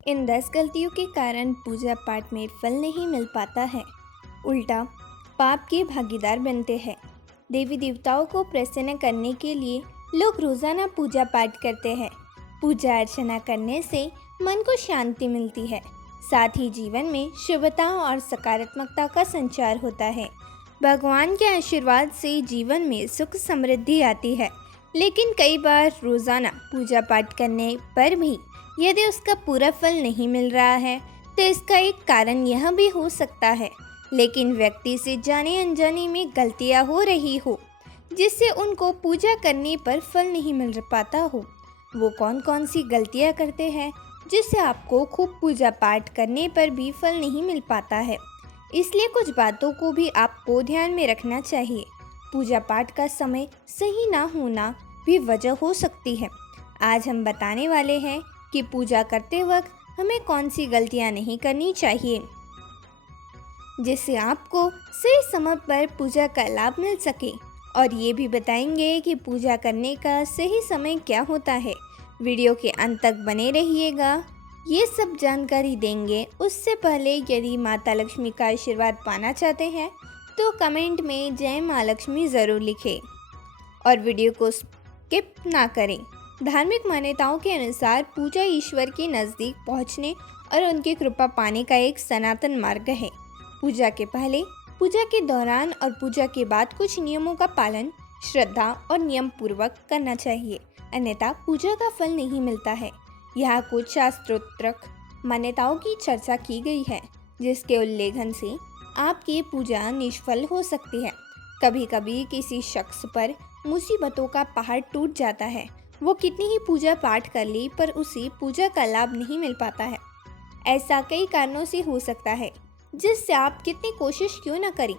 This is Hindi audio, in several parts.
इन 10 गलतियों के कारण पूजा पाठ में फल नहीं मिल पाता है, उल्टा पाप के भागीदार बनते हैं। देवी देवताओं को प्रसन्न करने के लिए लोग रोजाना पूजा पाठ करते हैं। पूजा अर्चना करने से मन को शांति मिलती है, साथ ही जीवन में शुभता और सकारात्मकता का संचार होता है। भगवान के आशीर्वाद से जीवन में सुख समृद्धि आती है, लेकिन कई बार रोजाना पूजा पाठ करने पर भी यदि उसका पूरा फल नहीं मिल रहा है तो इसका एक कारण यह भी हो सकता है, लेकिन व्यक्ति से जाने अनजाने में गलतियां हो रही हो जिससे उनको पूजा करने पर फल नहीं मिल पाता हो। वो कौन कौन सी गलतियां करते हैं जिससे आपको खूब पूजा पाठ करने पर भी फल नहीं मिल पाता है, इसलिए कुछ बातों को भी आपको ध्यान में रखना चाहिए। पूजा पाठ का समय सही ना होना भी वजह हो सकती है। आज हम बताने वाले हैं कि पूजा करते वक्त हमें कौन सी गलतियां नहीं करनी चाहिए जिससे आपको सही समय पर पूजा का लाभ मिल सके, और ये भी बताएंगे कि पूजा करने का सही समय क्या होता है। वीडियो के अंत तक बने रहिएगा, ये सब जानकारी देंगे। उससे पहले यदि माता लक्ष्मी का आशीर्वाद पाना चाहते हैं तो कमेंट में जय माँ लक्ष्मी ज़रूर लिखें और वीडियो को स्किप ना करें। धार्मिक मान्यताओं के अनुसार पूजा ईश्वर के नज़दीक पहुंचने और उनकी कृपा पाने का एक सनातन मार्ग है। पूजा के पहले, पूजा के दौरान और पूजा के बाद कुछ नियमों का पालन श्रद्धा और नियम पूर्वक करना चाहिए, अन्यथा पूजा का फल नहीं मिलता है। यहाँ कुछ शास्त्रोक्त मान्यताओं की चर्चा की गई है जिसके उल्लंघन से आपकी पूजा निष्फल हो सकती है। कभी कभी किसी शख्स पर मुसीबतों का पहाड़ टूट जाता है, वो कितनी ही पूजा पाठ कर ली पर उसे पूजा का लाभ नहीं मिल पाता है। ऐसा कई कारणों से हो सकता है जिससे आप कितनी कोशिश क्यों न करें,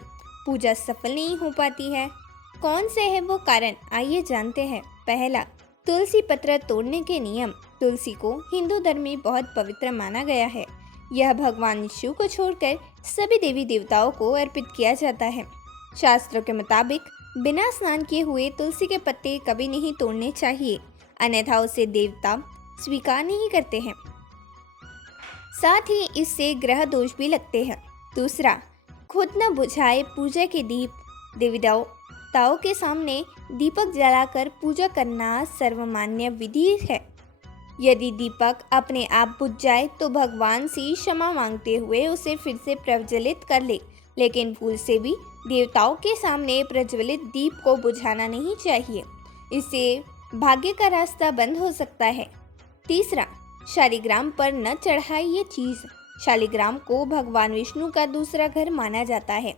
पूजा सफल नहीं हो पाती है। कौन से है वो कारण, आइए जानते हैं। पहला, तुलसी पत्र तोड़ने के नियम। तुलसी को हिंदू धर्म में बहुत पवित्र माना गया है। यह भगवान शिव को छोड़कर सभी देवी देवताओं को अर्पित किया जाता है। शास्त्रों के मुताबिक बिना स्नान किए हुए तुलसी के पत्ते कभी नहीं तोड़ने चाहिए, अन्यथा उसे देवता स्वीकार नहीं करते हैं। साथ ही इससे ग्रह दोष भी लगते हैं। दूसरा, खुद न बुझाए पूजा के दीप। देवी देवताओं के सामने दीपक जलाकर पूजा करना सर्वमान्य विधि है। यदि दीपक अपने आप बुझ जाए तो भगवान से क्षमा मांगते हुए उसे फिर से प्रज्वलित कर ले, लेकिन भूल से भी देवताओं के सामने प्रज्वलित दीप को बुझाना नहीं चाहिए, इससे भाग्य का रास्ता बंद हो सकता है। तीसरा, शालिग्राम पर न चढ़ाए ये चीज। शालिग्राम को भगवान विष्णु का दूसरा घर माना जाता है।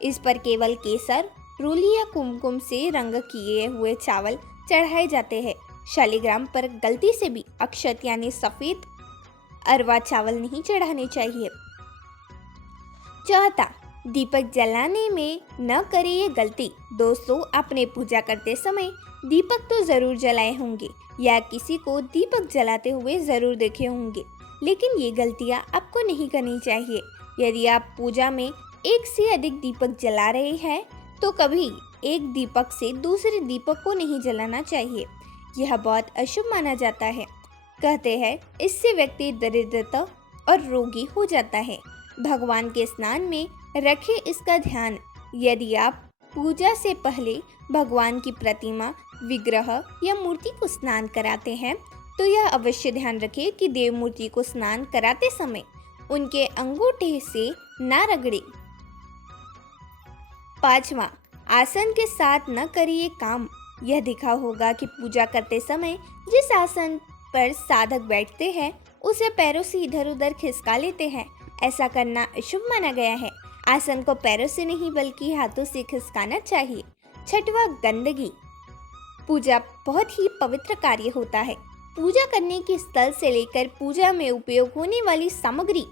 इस पर केवल केसर, रूली या कुमकुम से रंग किए हुए चावल चढ़ाए जाते हैं। शालिग्राम पर गलती से भी अक्षत यानी सफेद अरवा चावल नहीं चढ़ाने चाहिए। चौथा, दीपक जलाने में न करें ये गलती। दोस्तों, अपने पूजा करते समय दीपक तो जरूर जलाए होंगे या किसी को दीपक जलाते हुए जरूर देखे होंगे, लेकिन ये गलतियाँ आपको नहीं करनी चाहिए। यदि आप पूजा में एक से अधिक दीपक जला रहे हैं तो कभी एक दीपक से दूसरे दीपक को नहीं जलाना चाहिए, यह बहुत अशुभ माना जाता है। कहते हैं इससे व्यक्ति दरिद्रता और रोगी हो जाता है। भगवान के स्नान में रखें इसका ध्यान। यदि आप पूजा से पहले भगवान की प्रतिमा, विग्रह या मूर्ति को स्नान कराते हैं तो यह अवश्य ध्यान रखें कि देव मूर्ति को स्नान कराते समय उनके अंगूठे से ना रगड़े। पांचवा, आसन के साथ न करिए काम। यह देखा होगा कि पूजा करते समय जिस आसन पर साधक बैठते हैं उसे पैरों से इधर उधर खिसका लेते हैं। ऐसा करना अशुभ माना गया है। आसन को पैरों से नहीं बल्कि हाथों से खिसकाना चाहिए। छठवां, गंदगी। पूजा बहुत ही पवित्र कार्य होता है। पूजा करने के स्थल से लेकर पूजा में उपयोग होने वाली सामग्री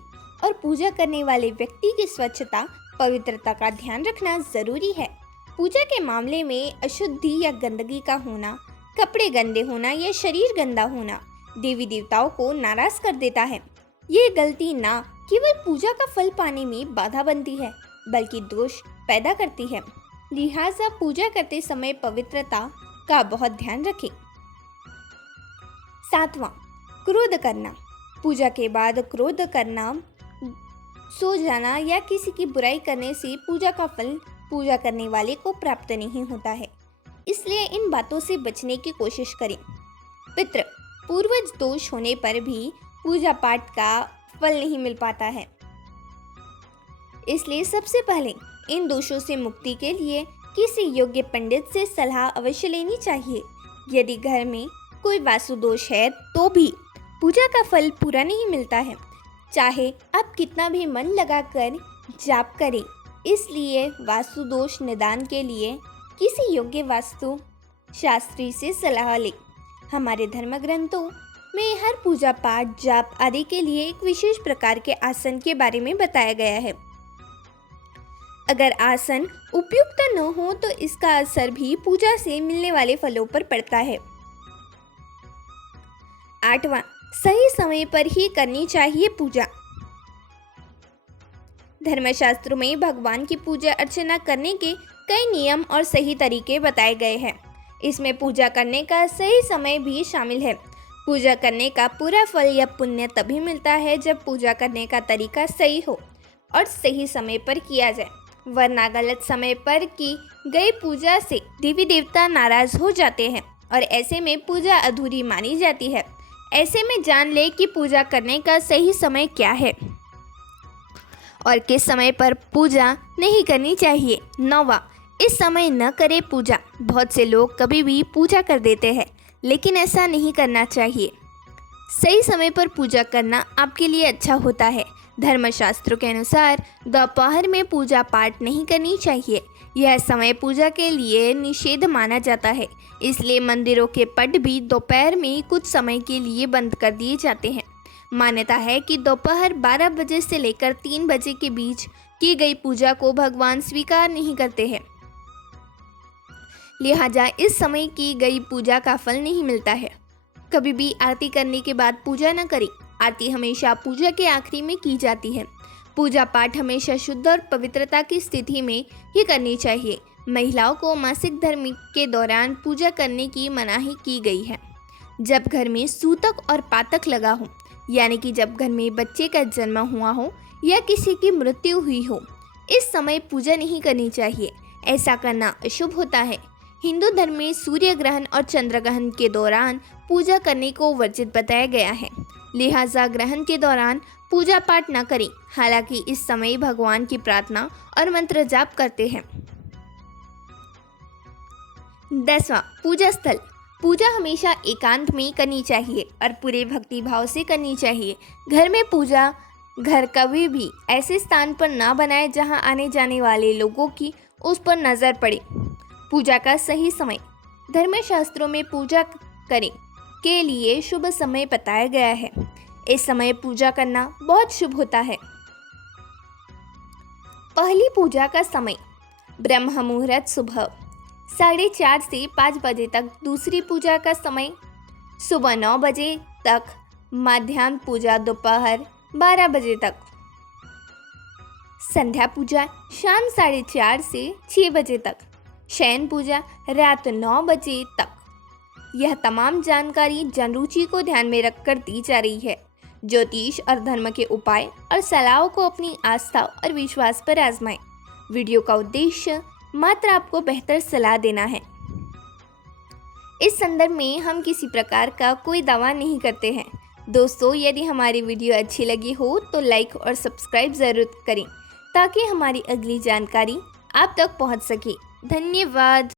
और पूजा करने वाले व्यक्ति की स्वच्छता, पवित्रता का ध्यान रखना जरूरी है। पूजा के मामले में अशुद्धि या गंदगी का होना, कपड़े गंदे होना या शरीर गंदा होना देवी देवताओं को नाराज कर देता है। ये गलती ना केवल पूजा का फल पाने में बाधा बनती है बल्कि दोष पैदा करती है। लिहाजा पूजा करते समय पवित्रता का बहुत ध्यान रखें। सातवां, क्रोध करना। पूजा के बाद क्रोध करना, सो जाना या किसी की बुराई करने से पूजा का फल पूजा करने वाले को प्राप्त नहीं होता है, इसलिए इन बातों से बचने की कोशिश करें। पितृ पूर्वज दोष होने पर भी पूजा पाठ का फल नहीं मिल पाता है, इसलिए सबसे पहले इन दोषों से मुक्ति के लिए किसी योग्य पंडित से सलाह अवश्य लेनी चाहिए। यदि घर में कोई वास्तु दोष है तो भी पूजा का फल पूरा नहीं मिलता है, चाहे आप कितना भी मन लगाकर जाप करें। इसलिए वास्तु दोष निदान के लिए किसी योग्य वास्तु शास्त्री से सलाह लें। हमारे धर्म ग्रंथों में हर पूजा पाठ जाप आदि के लिए एक विशेष प्रकार के आसन के बारे में बताया गया है। अगर आसन उपयुक्त न हो तो इसका असर भी पूजा से मिलने वाले फलों पर पड़ता है। 8वां, सही समय पर ही करनी चाहिए पूजा। धर्मशास्त्रों में भगवान की पूजा अर्चना करने के कई नियम और सही तरीके बताए गए हैं। इसमें पूजा करने का सही समय भी शामिल है। पूजा करने का पूरा फल या पुण्य तभी मिलता है जब पूजा करने का तरीका सही हो और सही समय पर किया जाए, वरना गलत समय पर की गई पूजा से देवी देवता नाराज हो जाते हैं और ऐसे में पूजा अधूरी मानी जाती है। ऐसे में जान ले कि पूजा करने का सही समय क्या है और किस समय पर पूजा नहीं करनी चाहिए। 9वां, इस समय न करें पूजा। बहुत से लोग कभी भी पूजा कर देते हैं, लेकिन ऐसा नहीं करना चाहिए। सही समय पर पूजा करना आपके लिए अच्छा होता है। धर्मशास्त्रों के अनुसार दोपहर में पूजा पाठ नहीं करनी चाहिए। यह समय पूजा के लिए निषेध माना जाता है, इसलिए मंदिरों के पट भी दोपहर में कुछ समय के लिए बंद कर दिए जाते हैं। मान्यता है कि दोपहर 12 बजे से लेकर 3 बजे के बीच की गई पूजा को भगवान स्वीकार नहीं करते हैं, लिहाजा इस समय की गई पूजा का फल नहीं मिलता है। कभी भी आरती करने के बाद पूजा न करें। आरती हमेशा पूजा के आखिरी में की जाती है। पूजा पाठ हमेशा शुद्ध और पवित्रता की स्थिति में ही करनी चाहिए। महिलाओं को मासिक धर्म के दौरान पूजा करने की मनाही की गई है। जब घर में सूतक और पातक लगा हो, यानी कि जब घर में बच्चे का जन्म हुआ हो या किसी की मृत्यु हुई हो, इस समय पूजा नहीं करनी चाहिए। ऐसा करना अशुभ होता है। हिंदू धर्म में सूर्य ग्रहण और चंद्र ग्रहण के दौरान पूजा करने को वर्जित बताया गया है, लिहाजा ग्रहण के दौरान पूजा पाठ न करें। हालांकि इस समय भगवान की प्रार्थना और मंत्र जाप करते हैं। 10वां, पूजा स्थल। पूजा हमेशा एकांत में करनी चाहिए और पूरे भक्ति भाव से करनी चाहिए। घर में पूजा घर कभी भी ऐसे स्थान पर ना बनाए जहां आने जाने वाले लोगों की उस पर नजर पड़े। पूजा का सही समय। धर्मशास्त्रों में पूजा करें के लिए शुभ समय बताया गया है। इस समय पूजा करना बहुत शुभ होता है। पहली पूजा का समय ब्रह्म मुहूर्त सुबह 4:30 से 5 बजे तक। दूसरी पूजा का समय सुबह 9 बजे तक। मध्याह्न पूजा दोपहर 12 बजे तक। संध्या पूजा शाम 4:30 से 6 बजे तक। शयन पूजा रात 9 बजे तक। यह तमाम जानकारी जनरुचि को ध्यान में रखकर दी जा रही है। ज्योतिष और धर्म के उपाय और सलाहों को अपनी आस्था और विश्वास पर आजमाएं। वीडियो का उद्देश्य मात्र आपको बेहतर सलाह देना है। इस संदर्भ में हम किसी प्रकार का कोई दावा नहीं करते हैं। दोस्तों, यदि हमारी वीडियो अच्छी लगी हो तो लाइक और सब्सक्राइब ज़रूर करें ताकि हमारी अगली जानकारी आप तक पहुंच सके। धन्यवाद।